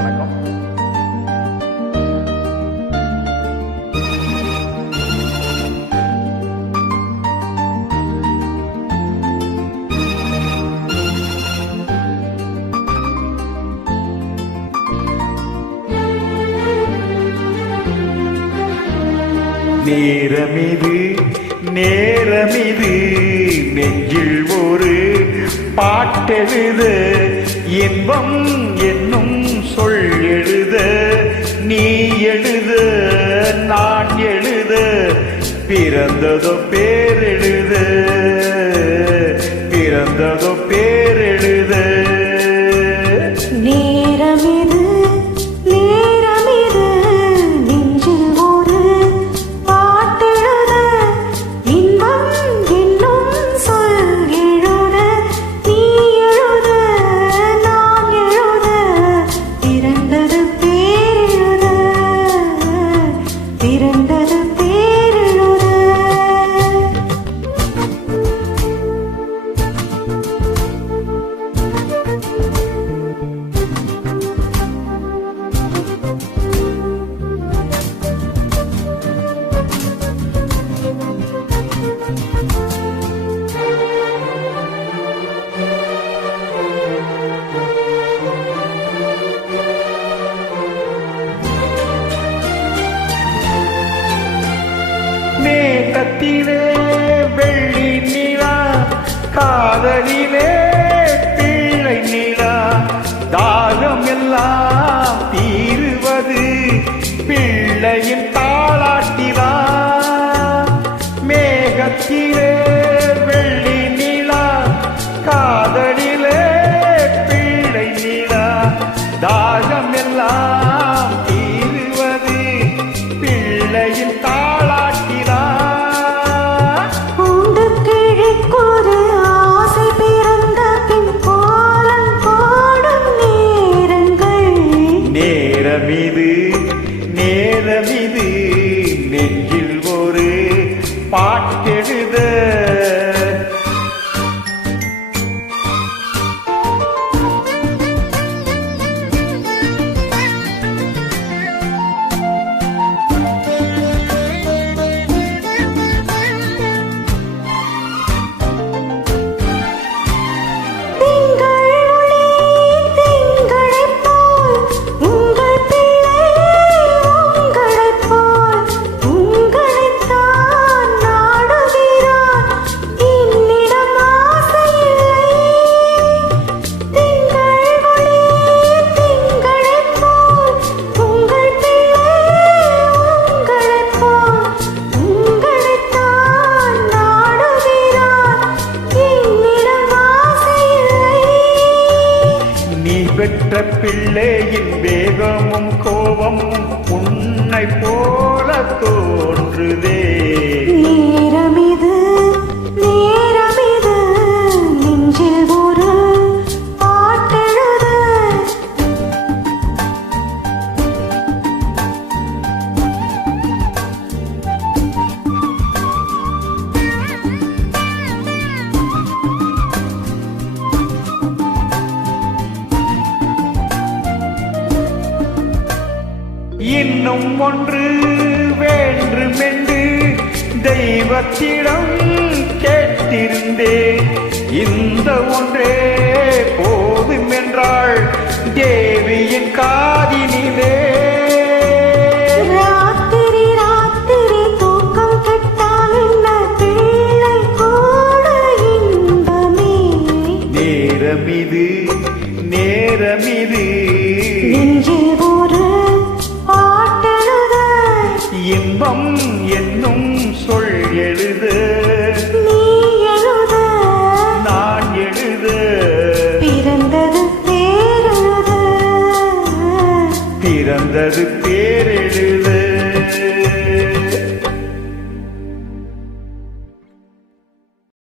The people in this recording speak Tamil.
வணக்கம். நேரமிது நேரமிது நெஞ்சில் ஒரு பாட்டெழுத இன்பம் என்னும் சொல் எழுத நீ எழுத நான் எழுத பிறந்ததோ பேரெழுத பிறந்ததோ பேரெழுத நேரமிது மேகத்திலே வெள்ளி நிலா காதலிலே பிள்ளை நிலா தாகம் எல்லாம் தீருவது பிள்ளையின் தாளாட்டிலா மேகத்திலே வெள்ளி நிலா காதலிலே பிள்ளை நிலா தாகம் எல்லாம் தீருவது பிள்ளையின் தாளாட்டிலா நேரமிது நேரமிது நெஞ்சில் ஒரு பாட்டெழுத பெற்ற பிள்ளையின் வேகமும் கோபமும் உன்னை போல தோன்றுதே நேரமிது நேரமிது நெஞ்சில் ஒரு பாட்டெழுத இன்னும் ஒன்று வேண்டுமென்று தெய்வத்திடம் கேட்டிருந்தேன் இந்த ஒன்றே போதும் என்றாள் தேவியின் காதினிலே ராத்திரி ராத்திரி தூக்கம் கெட்டால் என்ன பிள்ளை கூட இன்பமே நேரமிது நேரமிது நெஞ்சில் ஒரு பாட்டெழுத இன்பம் என்னும் சொல் எழுத நீ எழுத நான் எழுத பிறந்தது பேரெழுத பிறந்தது